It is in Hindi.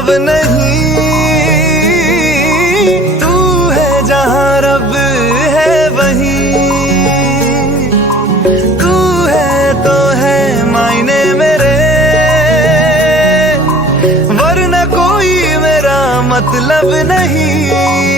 अब नहीं। तू है जहां रब है वहीं, तू है तो है मायने मेरे, वरना कोई मेरा मतलब नहीं।